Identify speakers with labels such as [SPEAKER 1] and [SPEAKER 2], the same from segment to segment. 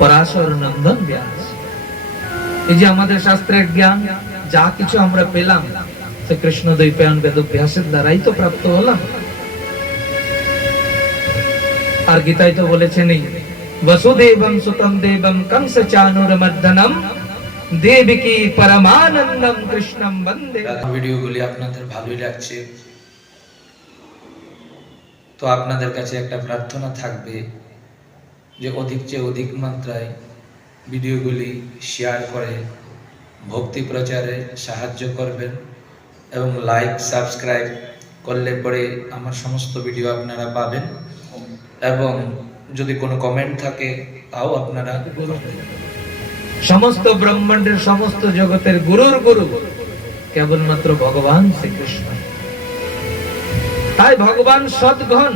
[SPEAKER 1] পরাশর নন্দন ব্যাস। এই যে আমাদের শাস্ত্রের জ্ঞান, যা কিছু আমরা পেলাম সে কৃষ্ণ দ্বৈপায়ন বেদ অভ্যাসের দ্বারাই তো প্রাপ্ত হলাম। আর গীতায় তো বলেছেন বসুদেবম সুতম দেবম কংস চানুর মর্দনম দেবকী পরমানন্দম কৃষ্ণম বন্দে
[SPEAKER 2] ভিডিওগুলি আপনাদের ভালোই লাগছে। তো আপনাদের কাছে একটা প্রার্থনা থাকবে। যে অধিক চেয়ে অধিক মাত্রায় ভিডিওগুলি শেয়ার করে, ভক্তি প্রচারে সাহায্য করবেন এবং লাইক সাবস্ক্রাইব করলে পরে আমার সমস্ত ভিডিও আপনারা পাবেন। এবং যদি কোনো কমেন্ট থাকে, তাও আপনারা
[SPEAKER 1] সমস্ত ব্রহ্মাণ্ডের সমস্ত জগতের গুরুর গুরু, কেবলমাত্র ভগবান শ্রীকৃষ্ণ। তাই ভগবান সৎঘন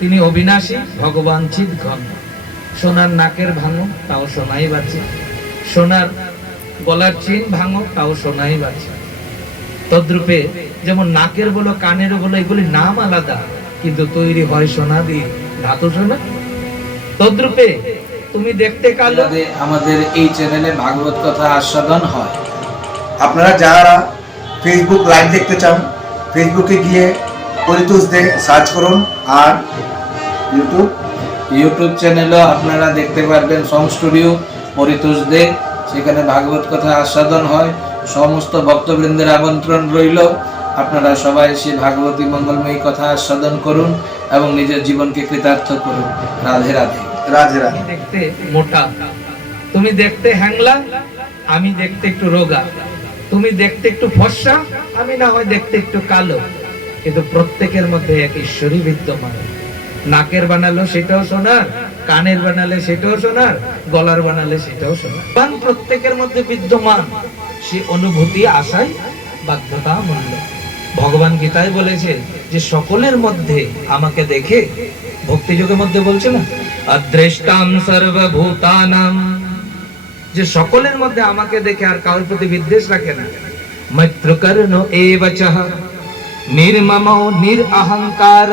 [SPEAKER 1] তিনি অবিনাশী, ভগবান চিৎ ঘন সোনার নাকের ভাঙো, তাও সোনাই বাঁচে। সোনার গলার চেন ভাঙো, তাও সোনাই বাঁচে। তদ্রূপে যেমন নাকের বলো, কানের বলো এগুলি নাম আলাদা, কিন্তু তৈরি হয় সোনা দিয়ে। ধাতু সোনা? তদ্রূপে তুমি দেখতে কালো।
[SPEAKER 2] আমাদের এই চ্যানেলে ভাগবত কথা আস্বাদন হয়।
[SPEAKER 3] আপনারা যারা ফেসবুক লাইভ দেখতে চান ফেসবুকে গিয়ে পরিতোষ দে সার্চ করুন আর ইউটিউব
[SPEAKER 2] ইউটিউব চ্যানেলও আপনারা দেখতে পারবেন সং স্টুডিও পরিতোষ দে সেখানে ভাগবত কথা আস্বাদন হয়। সমস্ত ভক্তবৃন্দের আমন্ত্রণ রইল। আপনারা সবাই সে ভাগবতী মঙ্গলময়ী কথা আস্বাদন করুন এবং নিজের জীবনকে কৃতার্থ করুন। রাধে রাধে।
[SPEAKER 3] রাধে রাধে।
[SPEAKER 1] দেখতে মোটা। তুমি দেখতে হ্যাংলা আমি দেখতে একটু রোগা। তুমি দেখতে একটু ফর্সা আমি না হয় দেখতে একটু কালো। কিন্তু প্রত্যেকের মধ্যে এক ঈশ্বরই বিদ্যমান নাকের বানালো সেটাও সোনার, কানের বানালে সেটাও সোনার, গলার বানালে সেটাও সোনার। ভগবান প্রত্যেকের মধ্যে বিদ্যমান, সে অনুভূতি, আশাই বাধ্যতা মূল্য। ভগবান গীতায় বলেছে যে সকলের মধ্যে আমাকে দেখে ভক্তি যুগের মধ্যে বলছে না, অদৃষ্টাম সর্বভূতানাম। যে সকলের মধ্যে আমাকে দেখে আর কারোর প্রতি বিদ্বেষ রাখে না। মৈত্রকর্ণ এবচহ নির্মম, নিরহংকার।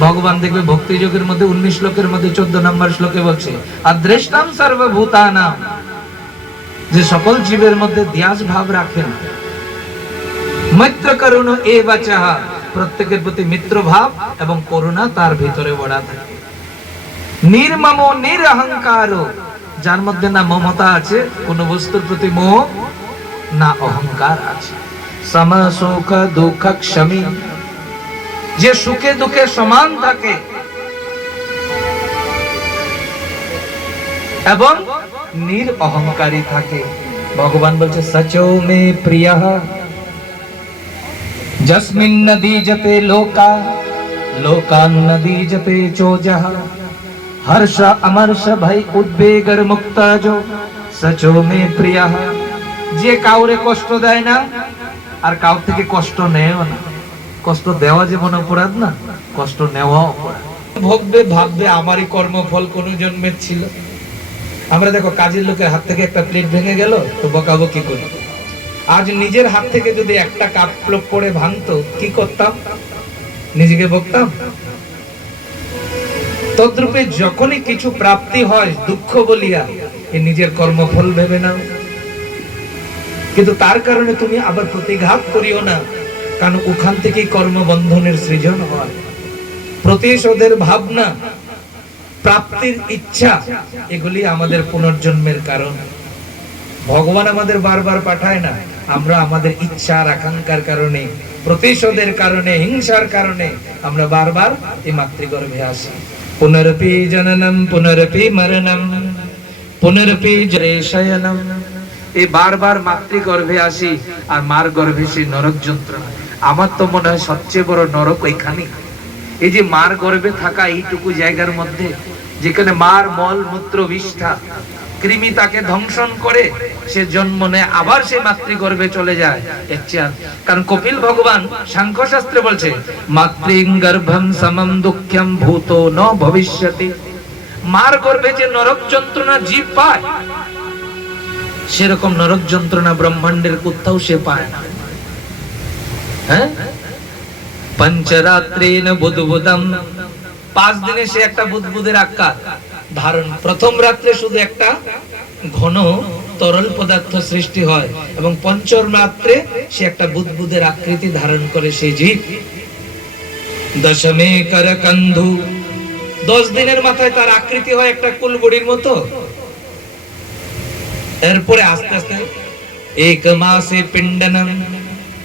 [SPEAKER 1] ভগবান দেখবে ভক্তি যোগের মধ্যে, উনিশ শ্লোকের মধ্যে, চোদ্দ নম্বর শ্লোকে বলছে অদৃষ্টাম সর্বভূতানাম। যে সকল জীবের মধ্যে ধ্যাস ভাব রাখেন মৈত্র করুণ এ বাচাহা। প্রত্যেকের প্রতি মিত্র ভাব এবং করুণা তার ভিতরে বড়া থাকে। নির্মম নিরহংকার। যার মধ্যে না মমতা আছে, কোন বস্তুর প্রতি মোহ, না অহংকার আছে। সমা সুখ দুঃখ ক্ষমী। যে সুখে দুঃখে সমান থাকে। এবং নির অহংকারী থাকে। ভগবান বলছে, সচৌ মে প্রিয়। যস্মিন নদী জপে লোকা, লোকান নদী জপে চোজহ হর্ষ অমর্ষ ভাই উদ্বেগর মুক্ত যো সচৌ মে প্রিয়। যে কাউরে কষ্ট দেয় না আর কাউ থেকে কষ্ট নেয়ও না। কষ্ট দেওয়া যেমন অপরাধ না, কষ্ট নেওয়া অপরাধ। ভোগবে, ভাববে, আমারই কর্মফল কোন জন্মের ছিল। আমরা দেখো, কাজের লোকের হাত থেকে একটা প্লেট ভেঙে গেল, তো বকাবকি করি। আজ নিজের হাত থেকে যদি একটা কাপ প্লোক করে ভাঙতো, কি করতাম? নিজেকে বকতাম? তদ্রূপে যখনই কিছু প্রাপ্তি হয়, দুঃখ বলিয়া, এ নিজের কর্মফল ভেবে নাও। কিন্তু তার কারণে তুমি আবার প্রতিঘাত করিও না, কারণ ওখান থেকেই কর্মবন্ধনের সৃজন হয়। প্রতিশোধের ভাবনা, প্রাপ্তির ইচ্ছা, এগুলি আমাদের পুনর্জন্মের কারণ। ভগবান আমাদের বারবার পাঠায় না, আমরা আমাদের ইচ্ছা আকাঙ্ক্ষার কারণে, প্রতিশোধের কারণে, হিংসার কারণে আমরা বারবার এই মাতৃগর্ভে আসি। পুনরপি জননম, পুনরপি মরণম, পুনরপি জরে শয়নম। এই বারবার মাতৃগর্ভে আসি আর মার গর্ভে সেই নরক যন্ত্রণা। আমার তো মনে হয় সবচেয়ে বড় নরক ওইখানে এই যে মার গর্ভে থাকা এইটুকু জায়গার মধ্যে, যেখানে মার মল মূত্র বিষ্ঠা, কৃমি তাকে ধ্বংসন করে, সে জন্ম নেয়, আবার সে মাতৃগর্ভে চলে যায়। কারণ কপিল ভগবান সাংখ্য শাস্ত্রে বলছে, মাতৃং গর্ভম সমম দুঃখম ভূত ন ভবিষ্যতে। মার গর্ভে যে নরক যন্ত্রণা জীব পায় সেরকম নরক যন্ত্রণা ব্রহ্মাণ্ডের কোথাও সে পায় না। হ্যাঁ? সে এবং পঞ্চম রাত্রে সে একটা আকৃতি ধারণ করে সেই জীব। দশমে করকন্ধু। দশ দিনের মাথায় তার আকৃতি হয় একটা কুলবুড়ির মতো। এরপরে আস্তে আস্তে এক মাসে পিণ্ডনম,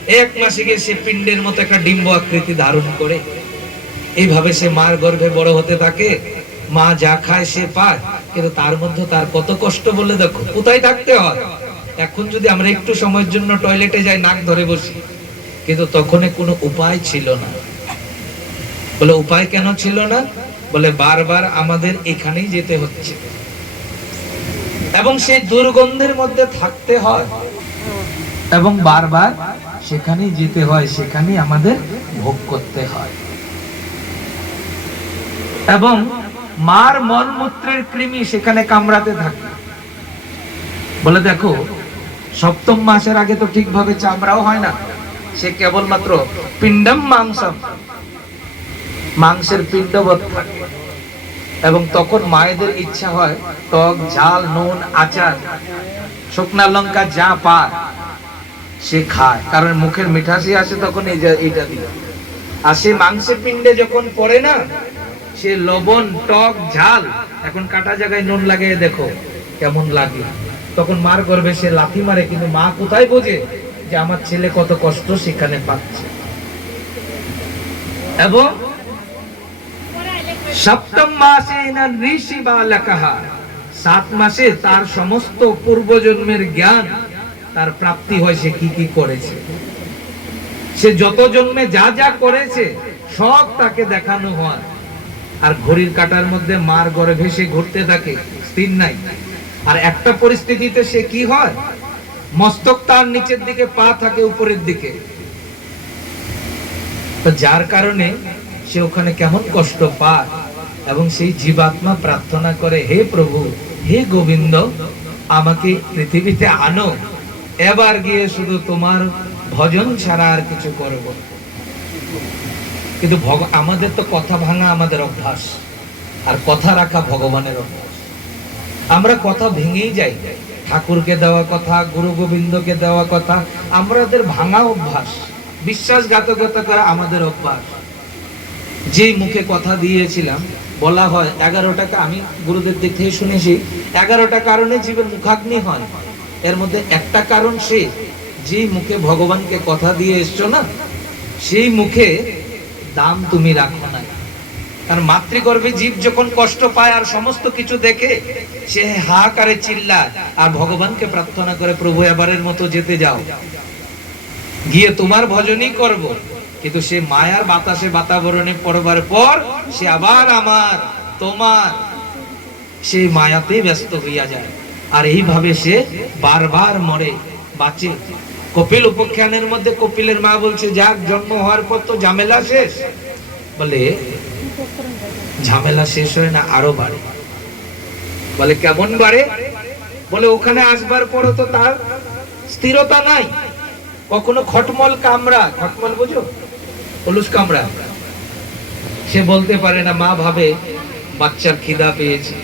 [SPEAKER 1] এক মাসে গিয়ে সে পিণ্ডের মতো একটা ডিম্ব আকৃতি ধারণ করে। এইভাবে সে মার গর্ভে বড় হতে থাকে। মা যা খায় সে পায়। কিন্তু তার মধ্যে তার কত কষ্ট বলে দেখো, কোথায় থাকতে হয়? এখন যদি আমরা একটু সময়ের জন্য টয়লেটে যাই, নাক ধরে বসি। কিন্তু তখন কোনো উপায় ছিল না। বলে, উপায় কেন ছিল না? বলে, বারবার আমাদের এখানেই যেতে হচ্ছে। এবং সেই দুর্গন্ধের মধ্যে থাকতে হয়। এবং বারবার সেখানেই যেতে হয়, সেখানেই আমাদের ভোগ করতে হয়। এবং মার মলমূত্রের কৃমি সেখানে কামড়াতে থাকে। বলে দেখো, সপ্তম মাসের আগে তো ঠিকভাবে চামড়াও হয় না। সে কেবলমাত্র পিণ্ডম মাংসম, মাংসের পিণ্ডবৎ থাকে। এবং তখন মায়েদের ইচ্ছা হয় টক, ঝাল, নুন, আচার। শুকনা লঙ্কা যা পায়, সে খায়। কারণ মুখের মিঠাসি আসে তখন এই এটা দিয়ে। আর সে মাংসের পিণ্ডে যখন পড়ে না, সে লবণ, টক, ঝাল, এখন কাটা জায়গায় নুন লাগিয়ে দেখো কেমন লাগে। তখন মার গর্ভে সে লাথি মারে, কিন্তু মা কোথায় বোঝে যে আমার ছেলে কত কষ্ট সেখানে পাচ্ছে। এবং সপ্তম মাসে ঋষি বালকাহা। সাত মাসে তার সমস্ত পূর্বজন্মের জ্ঞান তার প্রাপ্তি হয় সে কি কি করেছে? সে যত জন্মে যা যা করেছে, সব তাকে দেখানো হয়। আর ঘড়ির কাটার মধ্যে মার গর্ভে সে ঘুরতে থাকে, স্থির নাই। আর একটা পরিস্থিতিতে সে কি হয়? মস্তক তার নিচের দিকে, পা থাকে উপরের দিকে। তো যার কারণে সে ওখানে কেমন কষ্ট পায়? এবং সেই জীবাত্মা প্রার্থনা করে, হে প্রভু, হে গোবিন্দ, আমাকে পৃথিবীতে আনো। এবার গিয়ে শুধু তোমার ভজন ছাড়া আর কিছু করব। কিন্তু আমাদের তো কথা ভাঙা আমাদের অভ্যাস, আর কথা রাখা ভগবানের অভ্যাস। আমরা কথা ভেঙেই যাই। ঠাকুরকে দেওয়া কথা, গুরু গোবিন্দকে দেওয়া কথা, আমাদের ভাঙা অভ্যাস, বিশ্বাসঘাতকতা করা আমাদের অভ্যাস। যে মুখে কথা দিয়েছিলাম, বলা হয়, এগারো টাকা, আমি গুরুদের দিক থেকে শুনেছি এগারোটা কারণে জীবের মুখাগ্নি হয়। এর মধ্যে একটা কারণ সে যে মুখে ভগবানকে কথা দিয়ে এসছো না, সেই মুখে দাম তুমি রাখো না কারণ মাতৃগর্ভে জীব যখন কষ্ট পায় আর সমস্ত কিছু দেখে, সে হাহাকারে চিল্লায়, আর ভগবানকে প্রার্থনা করে প্রভু এবারের মতো যেতে যাও। গিয়ে তোমার ভজনই করব। কিন্তু সে মায়ার বাতাসে বাতাবরণে পড়বার পর সে আবার আমার, তোমার। সেই মায়াতে ব্যস্ত হইয়া যায়। আর এইভাবে সে বারবার মরে, বাঁচে। কপিল উপাখ্যানের মধ্যে কপিলের মা বলছে, যাক, জন্ম হওয়ার পর তো ঝামেলা শেষ। বলে, ঝামেলা শেষ হয় না, আরও বাড়ে। বলে, কেমন বাড়ে? বলে, ওখানে আসবার পরও তো তার স্থিরতা নাই। কখনো খটমল কামরা খটমল বুঝো? হলুস কামড়া সে বলতে পারে না, মা ভাবে বাচ্চার খিদা পেয়েছে।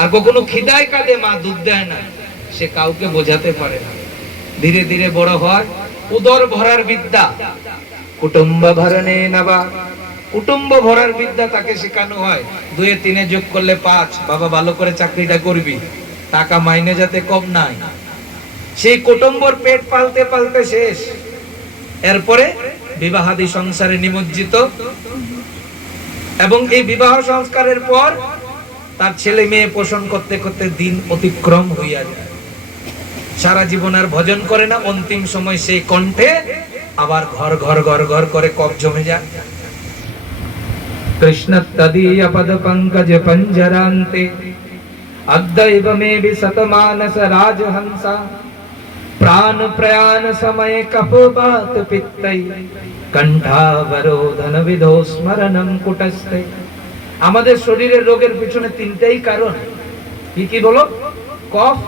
[SPEAKER 1] আর কখনো খিদায় কাঁদে, মা দুধ দেয় না। সে কাউকে বোঝাতে পারে না। ধীরে ধীরে বড় হয় উদর ভরার বিদ্যা কুটুম্ব ভরণে নাবা। কুটুম্ব ভরার বিদ্যা তাকে শেখানো হয়। দুয়ে তিনে যোগ করলে পাঁচ। বাবা ভালো করে চাকরিটা করবি। টাকা মাইনে যাতে কম নাই। সেই কুটুম্বর পেট পালতে পালতে শেষ। এরপরে বিবাহাদি সংসারে নিমজ্জিত। এবং এই বিবাহ সংস্কারের পর তার ছেলে মেয়ে পোষণ করতে করতে দিন অতিক্রম হইয়া যায়। সারা জীবন আর ভজন করে না, অন্তিম সময় সেই কণ্ঠে আবার ঘর ঘর ঘর ঘর করে কপ জমে যায়। কৃষ্ণ তদীয় পদ পঙ্কজ পঞ্জরান্তে অদ্বৈব মে রাজহংসা प्राण प्रयाण समय कपोबात पित्तै। কণ্ঠাবরোধন বিধো স্মরণম কুটস্থে আমাদের শরীরের রোগের পিছনে তিনটাই কারণ। কি কি বলো? কফ,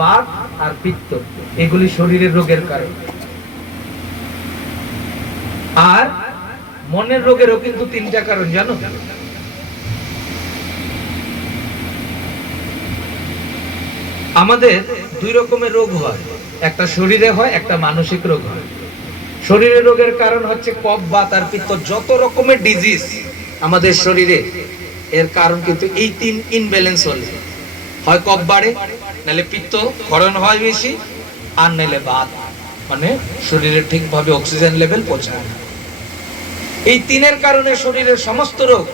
[SPEAKER 1] বাত আর পিত্ত। এগুলি শরীরের রোগের কারণ। আর মনের রোগেরও কিন্তু তিনটা কারণ, জানো? আমাদের দুই রকমের রোগ হয়। একটা শরীরে হয়, একটা মানসিক রোগ হয়। শরীরের রোগের কারণ হচ্ছে কফ বা তার পিত্ত, যত রকমের ডিজিজ আমাদের শরীরে, এর কারণ কিন্তু এই তিন ইনব্যালেন্স হলে। হয় কফ বাড়ে, নাহলে পিত্ত ক্ষরণ হয় বেশি, আর নাহলে বাত মানে শরীরে ঠিকভাবে অক্সিজেন লেভেল পৌঁছায় না। এই তিনের কারণে শরীরের সমস্ত রোগ,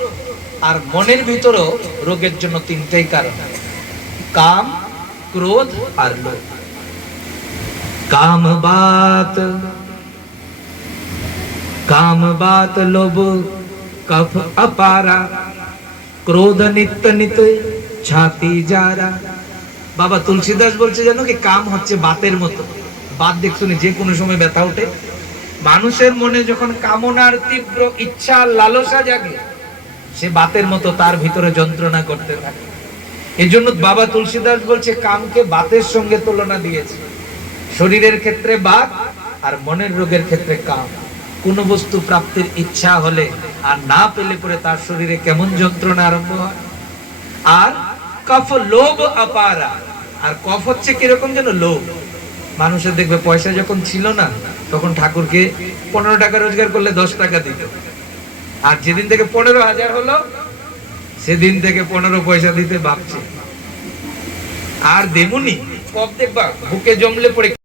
[SPEAKER 1] আর মনের ভিতরও রোগের জন্য তিনটেই কারণ, কাম, ক্রোধ আর লোভ। কাম বাত। কাম বাত লোভ, কফ অপারা। ক্রোধ নিত্য নিত ছাতি যারা। বাবা তুলসীদাস বলছে জানো কি, কাম হচ্ছে বাতের মতো। বাত দেখছ যে কোনো সময় ব্যথা ওঠে। মানুষের মনে যখন কামনার তীব্র ইচ্ছা, লালসা জাগে, সে বাতের মতো তার ভিতরে যন্ত্রণা করতে থাকে। এই জন্য বাবা তুলসীদাস বলছে, কামকে বাতের সঙ্গে তুলনা দিয়েছে। শরীরের ক্ষেত্রে বাত আর মনের রোগের ক্ষেত্রে কাম। কোন বস্তু প্রাপ্তির ইচ্ছা হলে আর না পেলে পরে তার শরীরে কেমন যন্ত্রণা আরম্ভ হয়? আর কফ লোভ অপারা। আর কফ হচ্ছে কীরকম যেন লোভ? মানুষের দেখবে পয়সা যখন ছিল না, তখন ঠাকুরকে পনেরো টাকা রোজগার করলে দশ টাকা দিত। আর যেদিন থেকে পনেরো হাজার হলো, সেদিন থেকে পনেরো পয়সা দিতে ভাবছে। আর দেমুনি কফ দেখবা, বুকে জমলে পড়ে